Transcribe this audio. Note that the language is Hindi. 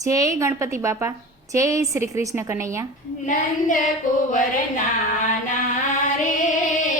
जय गणपति बापा जय श्री कृष्ण कन्हैया। नंद कुंवर नाना रे।